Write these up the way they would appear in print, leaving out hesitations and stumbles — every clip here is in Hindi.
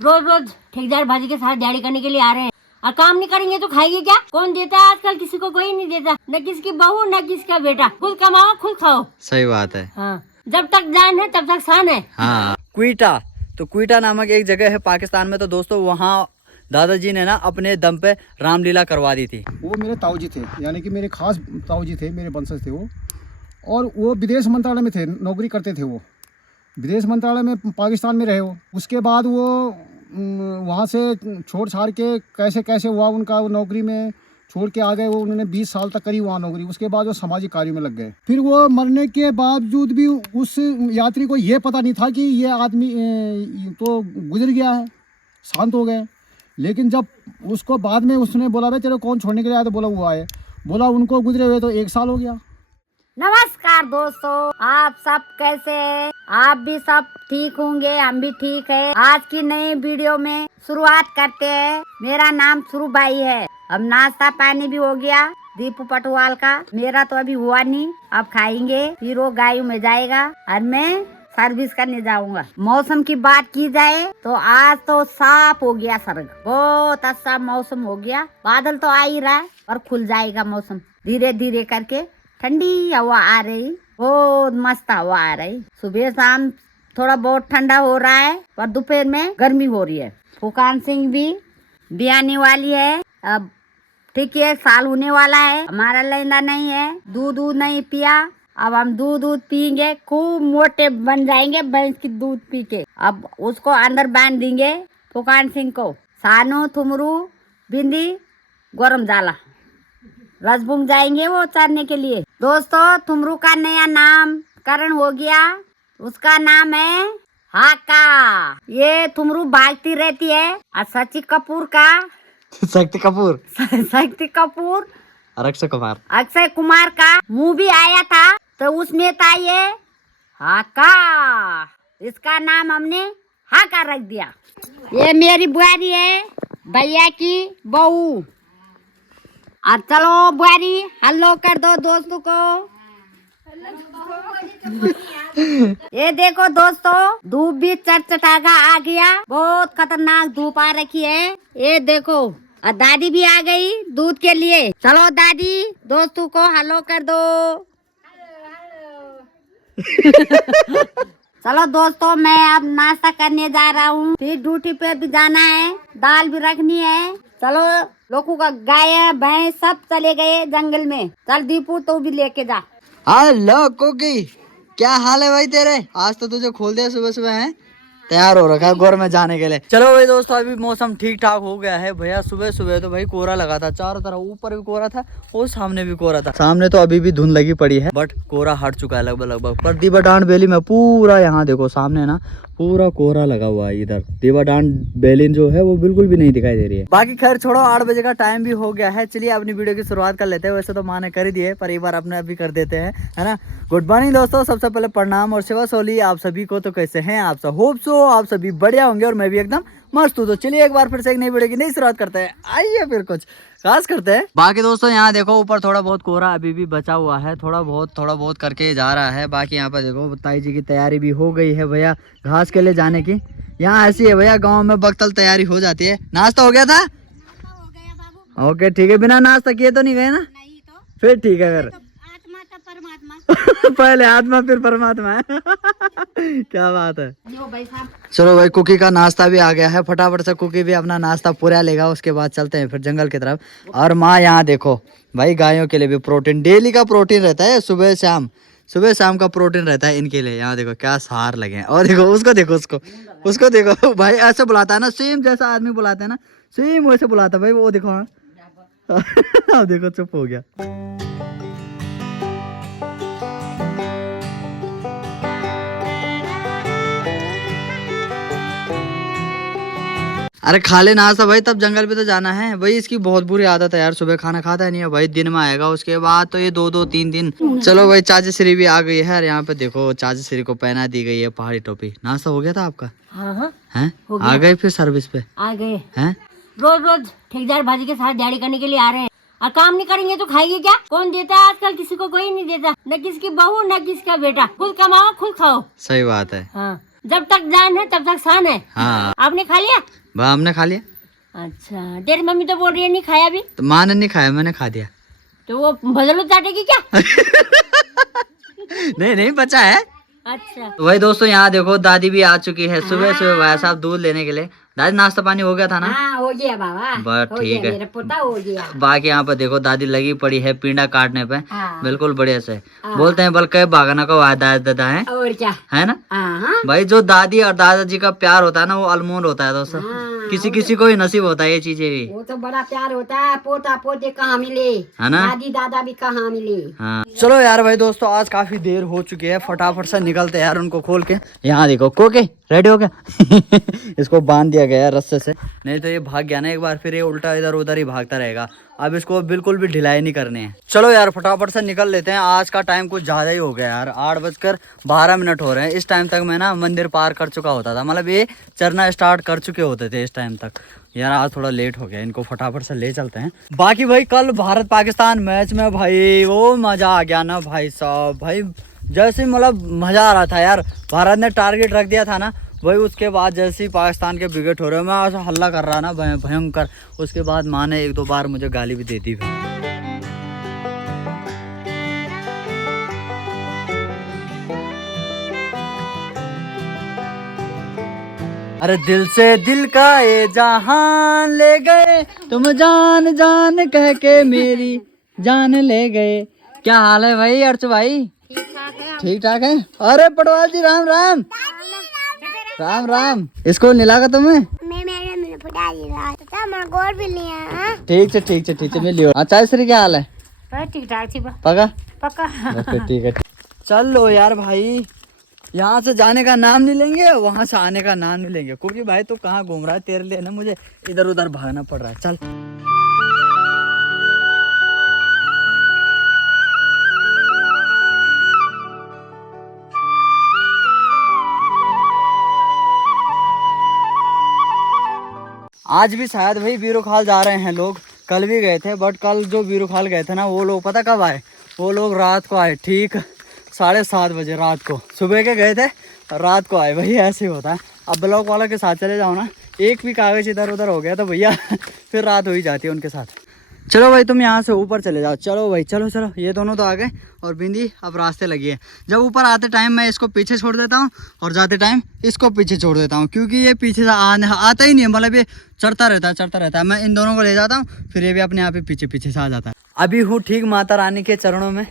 रोज रोज ठेकेदार भाजी के साथ दिहाड़ी करने के लिए आ रहे हैं और काम नहीं करेंगे तो खाएंगे क्या? कौन देता है आजकल? किसी को कोई नहीं देता, न किसकी बहू न किसका बेटा। खुद कमाओ खुद खाओ। सही बात है। हाँ, जब तक जान है तब तक शान है। हाँ। क्वेटा, तो क्वेटा नामक एक जगह है पाकिस्तान में। तो दोस्तों वहाँ दादाजी ने ना अपने दम पे रामलीला करवा दी थी। वो मेरे ताऊजी थे, यानी कि मेरे खास ताऊजी थे, मेरे वंशज थे वो। और वो विदेश मंत्रालय में थे, नौकरी करते थे। वो विदेश मंत्रालय में पाकिस्तान में रहे वो। उसके बाद वो वहाँ से छोड़ छाड़ के कैसे कैसे हुआ उनका, वो नौकरी में छोड़ के आ गए। वो उन्होंने 20 साल तक करी वहाँ नौकरी। उसके बाद वो सामाजिक कार्यों में लग गए। फिर वो मरने के बावजूद भी उस यात्री को ये पता नहीं था कि ये आदमी तो गुजर गया है, शांत हो गए। लेकिन जब उसको बाद में उसने बोला भाई तेरे कौन छोड़ने के लिए आया, तो बोला वो आए। बोला उनको गुजरे हुए तो 1 साल हो गया। नमस्कार दोस्तों, आप सब कैसे हैं? आप भी सब ठीक होंगे, हम भी ठीक है। आज की नई वीडियो में शुरुआत करते हैं। मेरा नाम सुरू भाई है। अब नाश्ता पानी भी हो गया दीपू पटवाल का। मेरा तो अभी हुआ नहीं, अब खाएंगे फिर वो गायों में जाएगा और मैं सर्विस करने जाऊंगा। मौसम की बात की जाए तो आज तो साफ हो गया सर्ग, बहुत अच्छा मौसम हो गया। बादल तो आ ही रहा है और खुल जाएगा मौसम धीरे धीरे करके। ठंडी हवा आ रही, बहुत मस्त हवा आ रही। सुबह शाम थोड़ा बहुत ठंडा हो रहा है पर दोपहर में गर्मी हो रही है। फुकान सिंह भी बियाने वाली है। अब ठीक है, साल होने वाला है। हमारा लेना नहीं है, दूध नहीं पिया। अब हम दूध पियेंगे, खूब मोटे बन जाएंगे भैंस की दूध पी के। अब उसको अंदर बांध देंगे फुकान सिंह को। सानू थुमरू बिंदी गरम जाला रसबुंग जाएंगे वो चरने के लिए। दोस्तों थुमरू का नया नामकरण हो गया, उसका नाम है हाका। ये थुमरू भागती रहती है। और शशि कपूर का शक्ति कपूर शक्ति कपूर और अक्षय कुमार का मूवी आया था तो उसमें था ये हाका। इसका नाम हमने हाका रख दिया। ये मेरी बुआरी है, भैया की बहू। और चलो बुआरी हेलो कर दो दोस्तों को। ये देखो दोस्तों, धूप भी चटचटागा आ गया, बहुत खतरनाक धूप आ रखी है। ये देखो, और दादी भी आ गई दूध के लिए। चलो दादी दोस्तों को हेलो कर दो। चलो दोस्तों, मैं अब नाश्ता करने जा रहा हूँ, फिर ड्यूटी पे भी जाना है, दाल भी रखनी है। चलो लोगों का गाय भैंस सब चले गए जंगल में। चल दीपू तो भी लेके जा। हेलो कोकी, क्या हाल है भाई तेरे? आज तो तुझे खोल दिया सुबह सुबह है, तैयार हो रखा है गोर में जाने के लिए। चलो भाई दोस्तों, अभी मौसम ठीक ठाक हो गया है भैया। सुबह सुबह तो भाई कोहरा लगा था चारों तरफ, ऊपर भी कोहरा था और सामने भी कोहरा था। सामने तो अभी भी धुंध लगी पड़ी है बट कोहरा हट चुका है लगभग। पर दीवाडांड वैली में पूरा, यहाँ देखो सामने ना पूरा कोहरा लगा हुआ है। इधर दीवाडांड वैली जो है वो बिल्कुल भी नहीं दिखाई दे रही है। बाकी खैर छोड़ो, 8 बजे का टाइम भी हो गया है। चलिए अपनी वीडियो की शुरुआत कर लेते हैं। वैसे तो माँ ने कर ही दी है पर एक बार अपने अभी कर देते हैं, है ना। गुड मॉर्निंग दोस्तों, सबसे पहले प्रणाम और सेवा सोली आप सभी को। तो कैसे हैं आप सब? होप सो आप सभी बढ़िया होंगे और मैं भी एकदम मस्त हूँ। तो चलिए एक बार फिर से एक नई वीडियो की नई शुरुआत करते हैं। आइए फिर कुछ खास करते हैं। बाकी दोस्तों यहाँ देखो ऊपर थोड़ा बहुत कोहरा अभी भी बचा हुआ है, थोड़ा बहुत करके जा रहा है। बाकी यहाँ पर देखो ताई जी की तैयारी भी हो गई है भैया घास के लिए जाने की। यहाँ ऐसी है भैया, गाँव में बख्तल तैयारी हो जाती है। नाश्ता हो गया था? ओके ठीक है, बिना नाश्ता किए तो नहीं गए ना? नहीं तो फिर ठीक है। फिर आत्मा का परमात्मा पहले आत्मा फिर परमात्मा है। क्या बात है। जो भाई साहब, चलो भाई कुकी का नाश्ता भी आ गया है, फटाफट से कुकी भी अपना नाश्ता पूरा लेगा, उसके बाद चलते हैं फिर जंगल की तरफ। और माँ यहाँ देखो भाई, गायों के लिए भी प्रोटीन, डेली का प्रोटीन रहता है। सुबह शाम का प्रोटीन रहता है इनके लिए। यहाँ देखो क्या सहार लगे हैं। और देखो उसको देखो भाई, ऐसे बुलाता है ना, सेम जैसा आदमी बुलाते हैं ना, सेम वैसे बुलाता है भाई। वो देखो हाँ। अब देखो चुप हो गया। अरे खा ले नाश्ता भाई, तब जंगल पे तो जाना है भाई। इसकी बहुत बुरी आदत है यार, सुबह खाना खाता नहीं है भाई। दिन में आएगा उसके बाद तो ये 2-3 दिन। चलो भाई चाची श्री भी आ गई है और यहाँ पे देखो चाची श्री को पहना दी गई है पहाड़ी टोपी। नाश्ता हो गया था आपका? हाँ हैं? आ गए फिर सर्विस पे? आ गए। हैं? रोज रोज ठेकेदार भाजी के साथ दिहाड़ी करने के लिए आ रहे हैं और काम नहीं करेंगे तो खाएंगे क्या? कौन देता है आजकल? किसी को कोई नहीं देता, न किसकी बहू न किसका बेटा। खुद कमाओ खुद खाओ। सही बात है। हाँ, जब तक जान है तब तक शान है। हाँ आपने खा लिया? वाह, हमने खा लिया। अच्छा, तेरी मम्मी तो बोल रही है नहीं खाया अभी। तो माँ ने नहीं खाया, मैंने खा दिया। तो वो बदलो चाटेगी क्या? नहीं नहीं, बचा है। अच्छा, तो वही दोस्तों, यहाँ देखो दादी भी आ चुकी है सुबह सुबह भाई साहब दूध लेने के लिए। दादी नाश्ता पानी हो गया था ना? हाँ हो गया बाबा, बस हो ठीक गया, है। मेरा पोता हो गया। बाकी यहाँ पर देखो दादी लगी पड़ी है पींडा काटने पे, हाँ। बिल्कुल बढ़िया से। बोलते हैं बल्कि भागना को वादा दादा है और क्या ना? हाँ। भाई जो दादी और दादाजी का प्यार होता है ना, वो अनमोल होता है दोस्तों। किसी किसी को ही नसीब होता है ये चीजें भी, वो तो बड़ा प्यार होता है। पोता पोते कहाँ मिले, है ना? दादी दादा भी कहाँ मिले। हाँ चलो यार भाई दोस्तों, आज काफी देर हो चुकी है, फटाफट से निकलते हैं यार उनको खोल के। यहाँ देखो कोके रेडी हो गया। इसको बांध दिया गया है रस्से से, नहीं तो ये भाग गया ना एक बार, फिर ये उल्टा इधर उधर ही भागता रहेगा। अब इसको बिल्कुल भी ढिलाई नहीं करनी है। चलो यार फटाफट से निकल लेते हैं, आज का टाइम कुछ ज्यादा ही हो गया यार। 8:12 हो रहे हैं। इस टाइम तक मैं ना मंदिर पार कर चुका होता था, मतलब ये चरना स्टार्ट कर चुके होते थे इस टाइम तक। यार आज थोड़ा लेट हो गया, इनको फटाफट से ले चलते हैं। बाकी भाई कल भारत पाकिस्तान मैच में भाई वो मजा आ गया ना भाई साहब। भाई जैसे मतलब मजा आ रहा था यार, भारत ने टारगेट रख दिया था ना भाई, उसके बाद जैसे ही पाकिस्तान के विकेट हो रहे, मैं ऐसा हल्ला कर रहा ना भयंकर। उसके बाद माँ ने 1-2 बार मुझे गाली भी दे दी। अरे दिल से दिल का ये जहान ले गए तुम, जान जान कह के मेरी जान ले गए। क्या हाल है भाई अर्चु भाई? ठीक ठाक है। अरे पटवाल जी राम राम। राम राम। इसको निलागा तुम्हें? ठीक है ठीक है ठीक है, मिलियो। अच्छा श्री क्या हाल है? ठीक ठाक थी पका पक्का। ठीक है। चल लो यार भाई, यहाँ से जाने का नाम नहीं लेंगे, वहाँ से आने का नाम नहीं लेंगे, क्योंकि भाई तू कहाँ घूम रहा है, तेरे लिए ना मुझे इधर उधर भागना पड़ रहा है। चल आज भी शायद भाई बीरोखाल जा रहे हैं लोग। कल भी गए थे, बट कल जो बीरोखाल गए थे ना, वो लोग पता कब आए? वो लोग रात को आए, ठीक 7:30 बजे रात को। सुबह के गए थे, रात को आए। भाई ऐसे ही होता है। अब ब्लॉक वाला के साथ चले जाओ ना, एक भी कागज इधर उधर हो गया तो भैया फिर रात हो ही जाती है उनके साथ। चलो भाई तुम यहाँ से ऊपर चले जाओ। चलो भाई चलो चलो, ये दोनों तो आ गए और बिंदी अब रास्ते लगी है। जब ऊपर आते टाइम मैं इसको पीछे छोड़ देता हूँ और जाते टाइम इसको पीछे छोड़ देता हूँ, क्योंकि ये पीछे से आता ही नहीं है, मतलब ये चढ़ता रहता है। मैं इन दोनों को ले जाता हूँ, फिर ये भी अपने आप ही पीछे से आ जाता है। अभी हूँ ठीक माता रानी के चरणों में।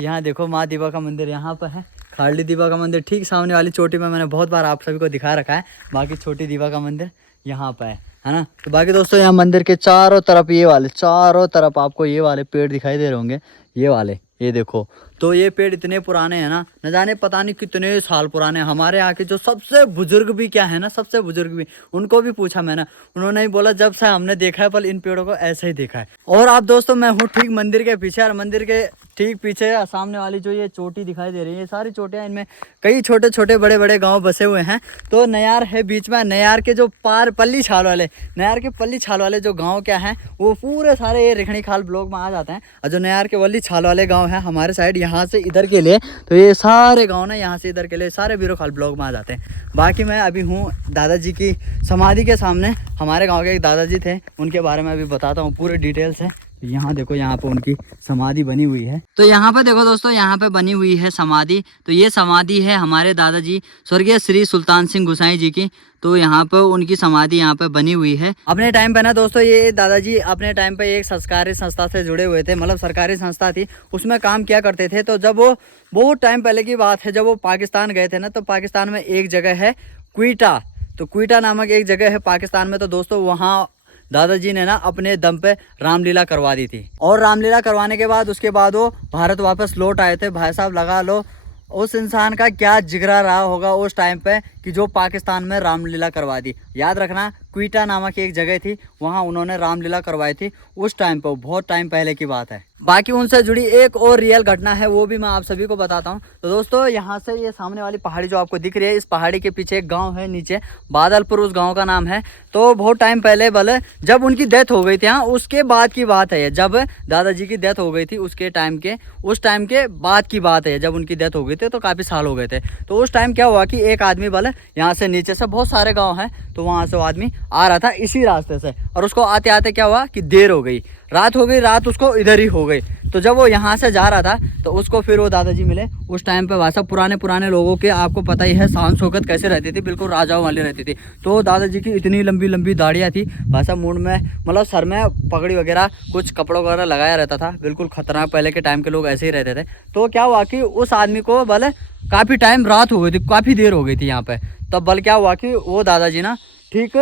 यहाँ देखो माँ दीवा का मंदिर यहाँ पर है, खारली दीवा का मंदिर ठीक सामने वाली चोटी में मैंने बहुत बार आप सभी को दिखा रखा है। बाकी छोटी दीवा का मंदिर यहाँ पर है ना। तो बाकी दोस्तों यहाँ मंदिर के चारों तरफ चारों तरफ आपको ये वाले पेड़ दिखाई दे रहे होंगे, ये वाले, ये देखो। तो ये पेड़ इतने पुराने हैं ना, न जाने पता नहीं कितने साल पुराने हैं। हमारे यहाँ के जो सबसे बुजुर्ग भी क्या है ना, सबसे बुजुर्ग भी, उनको भी पूछा मैंने, उन्होंने ही बोला जब से हमने देखा है पर इन पेड़ों को ऐसे ही देखा है। और आप दोस्तों मैं हूँ ठीक मंदिर के पीछे, और मंदिर के ठीक पीछे सामने वाली जो ये चोटी दिखाई दे रही है, ये सारी चोटियाँ, इनमें कई छोटे छोटे बड़े बड़े गांव बसे हुए हैं। तो नयार है बीच में, नयार के जो पार पल्ली छाल वाले, नयार के पल्ली छाल वाले जो गांव क्या हैं, वो पूरे सारे ये रिखणी खाल ब्लॉक में आ जाते हैं। और जो नयार के वल्ली छाल वाले गांव हैं हमारे साइड, यहाँ से इधर के लिए, तो ये सारे गाँव ना यहाँ से इधर के लिए सारे बीरोखाल ब्लॉक में आ जाते हैं। बाकी मैं अभी हूँ दादाजी की समाधि के सामने। हमारे गाँव के एक दादाजी थे, उनके बारे में अभी बताता हूँ पूरे डिटेल से। यहाँ देखो, यहाँ पे उनकी समाधि बनी हुई है। तो यहाँ पे देखो दोस्तों, यहाँ पे बनी हुई है समाधि। तो ये समाधि है हमारे दादाजी स्वर्गीय श्री सुल्तान सिंह गुसाई जी की। तो यहाँ पे उनकी समाधि यहाँ पे बनी हुई है। अपने टाइम पे ना दोस्तों, ये दादाजी अपने टाइम पे एक सरकारी संस्था से जुड़े हुए थे, मतलब सरकारी संस्था थी, उसमें काम किया करते थे। तो जब वो बहुत टाइम पहले की बात है, जब वो पाकिस्तान गए थे ना, तो पाकिस्तान में एक जगह है क्वेटा, तो क्वेटा नामक एक जगह है पाकिस्तान में। तो दोस्तों वहाँ दादाजी ने ना अपने दम पे रामलीला करवा दी थी। और रामलीला करवाने के बाद उसके बाद वो भारत वापस लौट आए थे। भाई साहब लगा लो उस इंसान का क्या जिगरा रहा होगा उस टाइम पे, कि जो पाकिस्तान में रामलीला करवा दी। याद रखना, क्वीटा नामक एक जगह थी, वहाँ उन्होंने रामलीला करवाई थी। उस टाइम पर, बहुत टाइम पहले की बात है। बाकी उनसे जुड़ी एक और रियल घटना है, वो भी मैं आप सभी को बताता हूँ। तो दोस्तों यहाँ से ये सामने वाली पहाड़ी जो आपको दिख रही है, इस पहाड़ी के पीछे एक गांव है नीचे, बादलपुर उस गांव का नाम है। तो बहुत टाइम पहले भले जब उनकी डेथ हो गई थी, हाँ उसके बाद की बात है, जब दादाजी की डेथ हो गई थी उसके टाइम के, उस टाइम के बाद की बात है। जब उनकी डेथ हो गई थी तो काफ़ी साल हो गए थे। तो उस टाइम क्या हुआ कि एक आदमी भले यहाँ से नीचे से, बहुत सारे गाँव हैं, तो वहाँ से वो आदमी आ रहा था इसी रास्ते से, और उसको आते आते क्या हुआ कि देर हो गई, रात हो गई, रात उसको इधर ही हो गई। तो जब वो यहाँ से जा रहा था तो उसको फिर वो दादाजी मिले। उस टाइम पे वैसा पुराने लोगों के आपको पता ही है शान शौकत कैसे रहती थी, बिल्कुल राजाओं वाली रहती थी। तो दादाजी की इतनी लंबी लंबी दाढ़ियाँ थी, वैसा मुंड में मतलब सर में पगड़ी वगैरह कुछ कपड़ों वगैरह लगाया रहता था, बिल्कुल खतरनाक। पहले के टाइम के लोग ऐसे ही रहते थे। तो क्या हुआ कि उस आदमी को भले काफ़ी टाइम रात हो गई थी, काफ़ी देर हो गई थी यहाँ पे, तब बल क्या हुआ कि वो दादाजी ना ठीक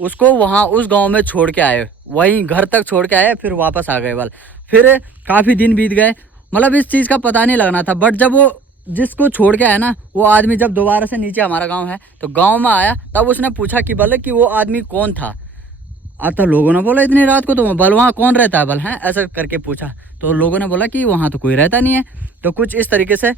उसको वहाँ उस गांव में छोड़ के आए, वहीं घर तक छोड़ के आए, फिर वापस आ गए। बल फिर काफ़ी दिन बीत गए, मतलब इस चीज़ का पता नहीं लगना था। बट जब वो जिसको छोड़ के आया ना, वो आदमी जब दोबारा से नीचे, हमारा गांव है तो गांव में आया, तब उसने पूछा कि बल कि वो आदमी कौन था। तो लोगों ने बोला इतनी रात को तो बल वहाँ कौन रहता है बल, हैं ऐसा करके पूछा। तो लोगों ने बोला कि वहाँ तो कोई रहता नहीं है। तो कुछ इस तरीके से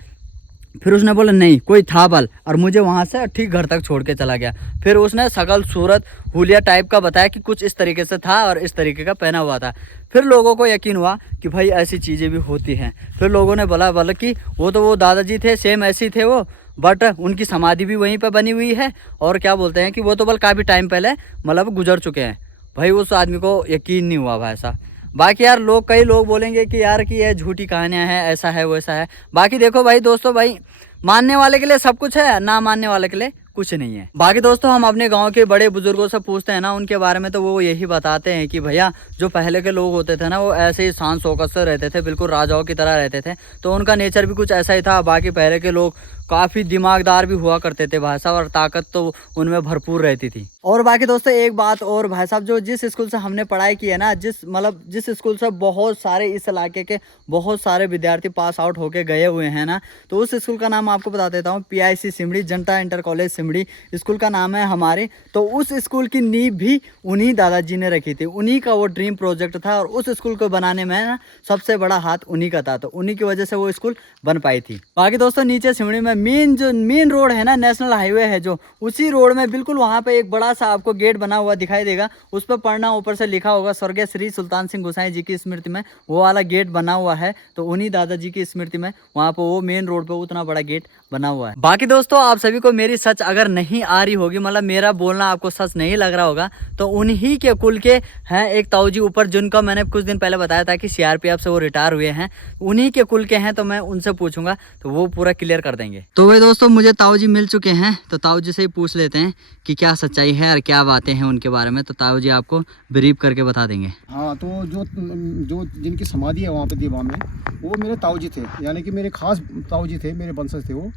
फिर उसने बोला नहीं कोई था बल, और मुझे वहाँ से ठीक घर तक छोड़ के चला गया। फिर उसने शकल सूरत हुलिया टाइप का बताया कि कुछ इस तरीके से था और इस तरीके का पहना हुआ था। फिर लोगों को यकीन हुआ कि भाई ऐसी चीज़ें भी होती हैं। फिर लोगों ने बोला कि वो तो वो दादाजी थे, सेम ऐसे ही थे वो, बट उनकी समाधि भी वहीं पर बनी हुई है, और क्या बोलते हैं कि वो तो बल काफ़ी टाइम पहले मतलब गुजर चुके हैं। भाई उस आदमी को यकीन नहीं हुआ वैसा। बाकी यार कई लोग बोलेंगे कि यार कि ये झूठी कहानियाँ हैं, ऐसा है वैसा है। बाकी देखो भाई दोस्तों, भाई मानने वाले के लिए सब कुछ है, ना मानने वाले के लिए कुछ नहीं है। बाकी दोस्तों हम अपने गांव के बड़े बुजुर्गों से पूछते हैं ना उनके बारे में, तो वो यही बताते हैं कि भैया जो पहले के लोग होते थे ना, वो ऐसे ही शान शौकत से रहते थे, बिल्कुल राजाओं की तरह रहते थे। तो उनका नेचर भी कुछ ऐसा ही था। बाकी पहले के लोग काफ़ी दिमागदार भी हुआ करते थे भाई साहब, और ताकत तो उनमें भरपूर रहती थी। और बाकी दोस्तों एक बात और भाई साहब, जो जिस स्कूल से हमने पढ़ाई की है ना, जिस स्कूल से बहुत सारे इस इलाके के बहुत सारे विद्यार्थी पास आउट होके गए हुए हैं ना, तो उस स्कूल का नाम आपको बता देता हूँ, PIC सिमड़ी, जनता इंटर कॉलेज सिमड़ी स्कूल का नाम है हमारे। तो उस स्कूल की नींव भी उन्हीं दादाजी ने रखी थी, उन्हीं का वो ड्रीम प्रोजेक्ट था, और उस स्कूल को बनाने में ना सबसे बड़ा हाथ उन्हीं का था। तो उन्हीं की वजह से वो स्कूल बन पाई थी। बाकी दोस्तों नीचे सिमड़ी में मेन रोड है ना, नेशनल हाईवे है जो, उसी रोड में बिल्कुल वहाँ पे एक बड़ा सा आपको गेट बना हुआ दिखाई देगा। उस पर पढ़ना, ऊपर से लिखा होगा स्वर्गीय श्री सुल्तान सिंह गोसाई जी की स्मृति में, वो वाला गेट बना हुआ है। तो उन्हीं दादाजी की स्मृति में वहाँ पर वो मेन रोड पर उतना बड़ा गेट बना हुआ है। बाकी दोस्तों आप सभी को मेरी सच अगर नहीं आ रही होगी, मतलब मेरा बोलना आपको सच नहीं लग रहा होगा, तो उन्हीं के कुल के हैं एक ताऊजी ऊपर, जिनका मैंने कुछ दिन पहले बताया था कि CRPF से वो रिटायर हुए हैं, उन्हीं के कुल के हैं। तो मैं उनसे पूछूंगा तो वो पूरा क्लियर कर देंगे। तो वे दोस्तों मुझे ताऊ जी मिल चुके हैं, तो ताऊ जी से ही पूछ लेते हैं कि क्या सच्चाई है और क्या बातें हैं उनके बारे में। तो ताऊ जी आपको ब्रीफ करके बता देंगे। हाँ, तो जो जिनकी समाधि है वहाँ पे दीवा में, वो मेरे ताऊ जी थे, यानी कि मेरे खास ताऊ जी थे, मेरे वंशज थे वो।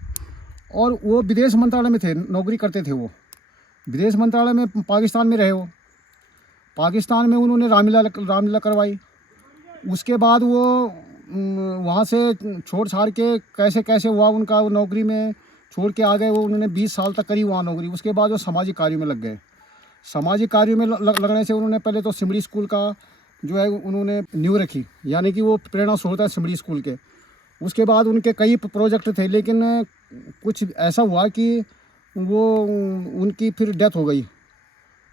और वो विदेश मंत्रालय में थे, नौकरी करते थे वो विदेश मंत्रालय में। पाकिस्तान में रहे वो, पाकिस्तान में उन्होंने रामलीला करवाई। उसके बाद वो वहाँ से छोड़ छाड़ के कैसे हुआ उनका, वो नौकरी में छोड़ के आ गए। वो उन्होंने 20 साल तक करी वहाँ नौकरी। उसके बाद वो सामाजिक कार्यों में लग गए। सामाजिक कार्यों में लगने से उन्होंने पहले तो सिमड़ी स्कूल का जो है उन्होंने नींव रखी, यानी कि वो प्रेरणा स्रोत है सिमड़ी स्कूल के। उसके बाद उनके कई प्रोजेक्ट थे, लेकिन कुछ ऐसा हुआ कि वो उनकी फिर डेथ हो गई।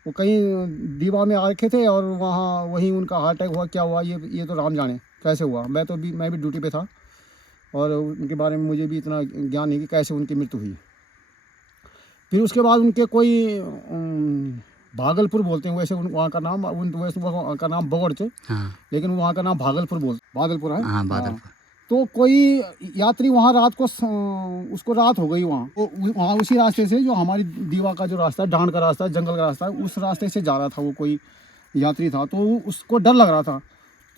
वो कहीं दीवा में आ रखे थे और वहाँ वहीं उनका हार्ट अटैक हुआ। क्या हुआ ये तो राम जाने कैसे हुआ। मैं भी ड्यूटी पे था और उनके बारे में मुझे भी इतना ज्ञान नहीं कि कैसे उनकी मृत्यु हुई। फिर उसके बाद उनके कोई भागलपुर बोलते हैं, वैसे वहाँ का नाम वहाँ का नाम बगड़ थे, लेकिन वहाँ का नाम बादलपुर है। हाँ, बादलपुर। तो कोई यात्री वहाँ रात को उसको रात हो गई वहाँ उसी रास्ते से, जो हमारी दीवा का जो रास्ता है, डांड का रास्ता है, जंगल का रास्ता है, उस रास्ते से जा रहा था वो कोई यात्री था। तो उसको डर लग रहा था।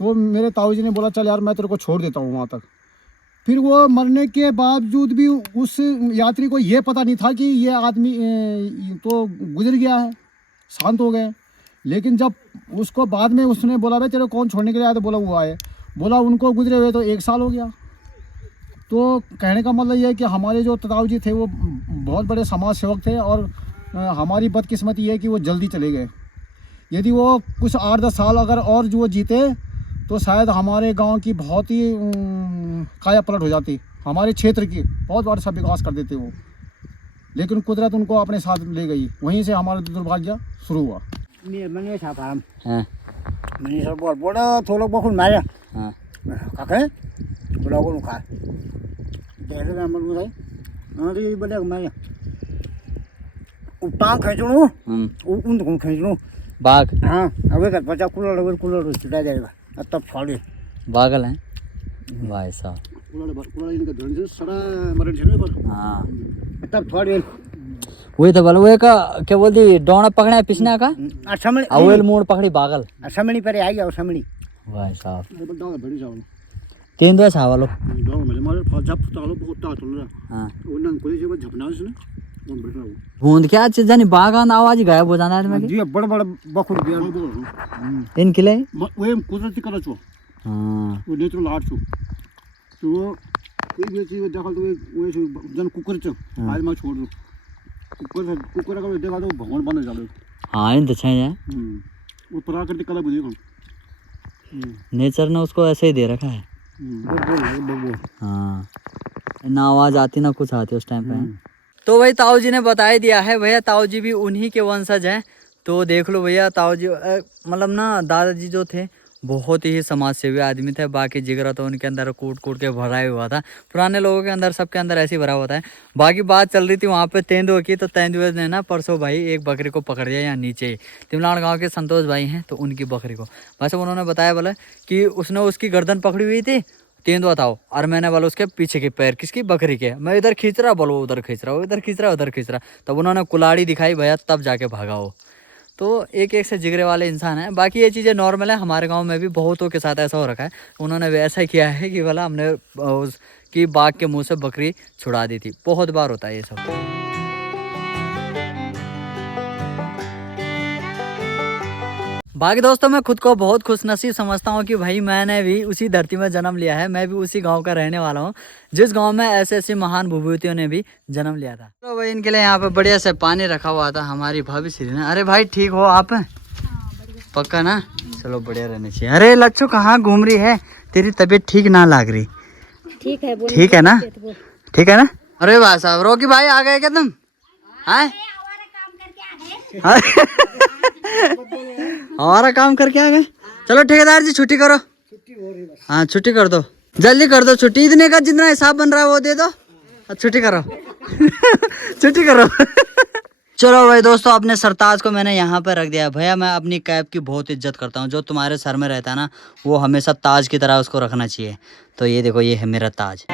तो मेरे ताऊ जी ने बोला चल यार मैं तेरे को छोड़ देता हूँ वहाँ तक। फिर वो मरने के बावजूद भी उस यात्री को ये पता नहीं था कि ये आदमी तो गुजर गया है, शांत हो गए। लेकिन जब उसको बाद में उसने बोला भाई तेरे कौन छोड़ने के लिए आया, तो बोला वो आए। बोला उनको गुजरे हुए तो 1 साल हो गया। तो कहने का मतलब ये है कि हमारे जो ताऊ जी थे वो बहुत बड़े समाज सेवक थे, और हमारी बदकिस्मती ये है कि वो जल्दी चले गए। यदि वो कुछ 8-10 साल अगर और जो जीते तो शायद हमारे गांव की बहुत ही काया पलट हो जाती, हमारे क्षेत्र की बहुत बड़ा सा विकास कर देते वो। लेकिन कुदरत उनको अपने साथ ले गई, वहीं से हमारा दुर्भाग्य शुरू हुआ। हाँ हाँ बाघ बागल है भाई साहब। हाँ वही तो बोल, वो का क्या बोलती डोना पकड़ा पिछना का अवेल मोड़ पकड़ी बागल असमणी पर आई और समणी भाई साहब। तीन दो छावा लो। हाँ बूंद क्या चीज जानी बाघ आवाज गायब हो जाना है जी बड़ा बड़ा बखुर इन किले। वो कुदरती कलर छो, हाँ वो नेचुरल आर्ट छो, तो वो कोई भी चीज देखा तो वो जन कुकर छ आज मैं छोड़ दो कुकर का देखा तो भगवान बन जाले। हाँ इन तो है वो प्राकृतिक कला बुझेगा, नेचर ने उसको ऐसे ही दे रखा है। हाँ ना आवाज आती ना कुछ आती उस टाइम पे। तो भाई ताऊ जी ने बता ही दिया है भैया, ताऊ जी भी उन्हीं के वंशज हैं। तो देख लो भैया ताऊ जी मतलब ना दादाजी जो थे बहुत ही समाज सेवी आदमी थे। बाकी जिगरा तो उनके अंदर कूट कूट के भरा हुआ था, पुराने लोगों के अंदर सबके अंदर ऐसे ही भरा हुआ था। बाकी बात चल रही थी वहाँ पे तेंदुए की, तो तेंदुए ने ना परसों भाई एक बकरी को पकड़ दिया यहाँ नीचे ही। तिमलाड़ गाँव के संतोष भाई हैं तो उनकी बकरी को बस उन्होंने बताया बोला कि उसने उसकी गर्दन पकड़ी हुई थी, तेंदुआ था और मैंने बोला उसके पीछे के पैर किसकी बकरी के, मैं इधर खींच रहा बोलो उधर खींच रहा, इधर खींच रहा उधर खींच रहा। तब उन्होंने कुल्हाड़ी दिखाई भैया तब जाके भागा हो। तो एक एक से जिगरे वाले इंसान हैं। बाकी ये चीज़ें नॉर्मल है, हमारे गांव में भी बहुतों के साथ ऐसा हो रखा है। उन्होंने भी ऐसा किया है कि बोला हमने उसकी बाघ के मुंह से बकरी छुड़ा दी थी। बहुत बार होता है ये सब। बाकी दोस्तों मैं खुद को बहुत खुशनसीब समझता हूँ कि भाई मैंने भी उसी धरती में जन्म लिया है, मैं भी उसी गांव का रहने वाला हूँ जिस गांव में ऐसे ऐसे महान विभूतियों ने भी जन्म लिया था। तो भाई इनके लिए यहाँ पे बढ़िया से पानी रखा हुआ था हमारी भाभी श्री ने। अरे भाई ठीक हो आप? पक्का ना? चलो बढ़िया रहने चाहिए। अरे लच्छू कहाँ घूम रही है, तेरी तबीयत ठीक ना लग रही? ठीक है ना? ठीक है ना? अरे भाई साहब रोकी भाई आ गए क्या तुम? हमारा काम करके आ गए। चलो ठेकेदार जी छुट्टी करो। हाँ छुट्टी कर दो, जल्दी कर दो छुट्टी। इतने का जितना हिसाब बन रहा है वो दे दो, छुट्टी करो। छुट्टी करो। चलो भाई दोस्तों अपने सरताज को मैंने यहाँ पे रख दिया। भैया मैं अपनी कैप की बहुत इज्जत करता हूँ, जो तुम्हारे सर में रहता है ना वो हमेशा ताज की तरह उसको रखना चाहिए। तो ये देखो ये है मेरा ताज।